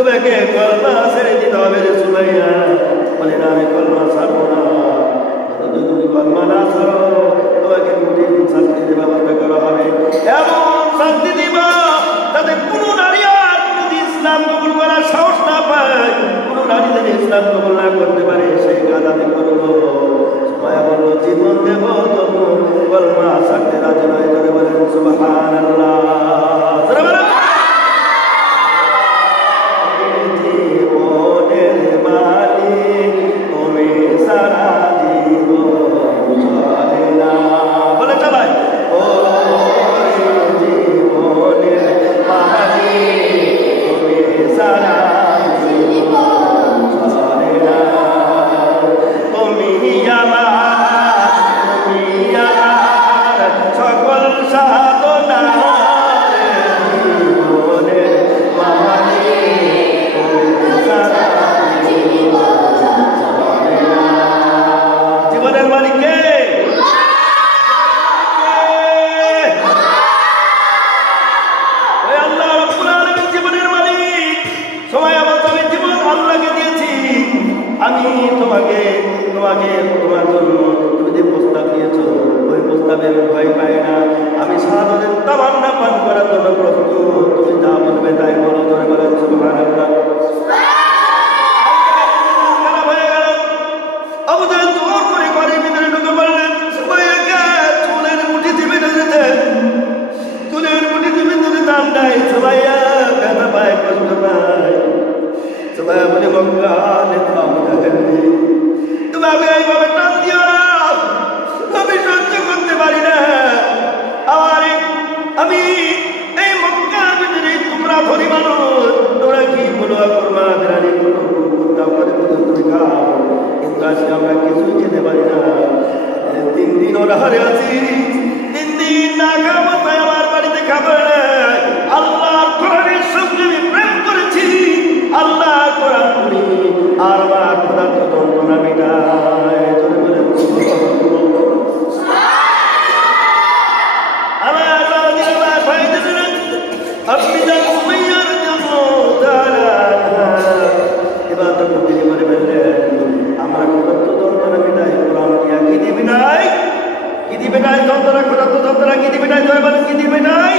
তোমাকে কলমা ছেড়ে দিতে হবে রে সুমাইয়া। বলে না, আমি কলমা ছাড়বো না। যদি তুমি কলমা না ছাড়ো তোমাকে কঠিন শাস্তির ব্যবস্থা করা হবে। এমন শাস্তি দিবা যাতে কোনো নারী আর কোনোদিন ইসলাম কবুল করার সাহস না পায়, কোনো নারী যদি ইসলাম কবুল না করতে পারে সেই কাজ আমি করবো। সুমাইয়া বলল, জীবন দেব তবু কলমা ছাড়তে রাজি নয়। করে বলেন সুবহানাল্লাহ। আমি তোমাকে তোমার জন্য তুমি যে প্রস্তাব দিয়েছো ওই প্রস্তাবে আমি ভয় পাই না। আমি শাহাদাতের তামান্না পান করার জন্য প্রস্তুত। তুমি যা বলবে তাই বলো। ধরে বলেন সুবহানাল্লাহ। খারাপ হয়ে গেল। আবু জাহেল জোর করে ঘরের ভিতরে ঢুকে পড়লেন। সুমাইয়াকে চুলের মুঠি টিপে ধরেছে, চুলের মুঠি টিপে ধরে টান দেয়। সুমাইয়া ব্যথা পায়, কষ্ট পায়। সুমাইয়া বলে, মক্কা নেতা আবু জাহেল, তুমি আমি এইভাবে টান দিও না, আমি সহ্য করতে পারি না। আমি এই মক্কার ভিতরে তোমরা ধরি মানুষ, তোমরা কি বলো করবা বিরানি বলো করে তুমি খাও, কিন্তু আজকে আমরা কিছুই খেতে পারি না। 3 দিন ওরা হারে আছি, 3 দিন না খাবো তাই আমার বাড়িতে খাবার নেই। আল্লাহর কোরআনের সঙ্গে আমি প্রেম করেছি, আল্লাহর কোরআন পড়ি আর আমার খোদা তো যন্ত্রণা মেটায়। চলে বলেন আপনি যান সুমাইয়ার জন্য এবার তো তিনি বলে বললেন, আমরা খোদা তো যন্ত্রণা মেটাই, কোরআন কি দিবি নাই, কি দিবে নাই যন্ত্রণা, খোদা তো যন্ত্রণা কি দিবে নাই। জয় বলেন কি দিবে নাই।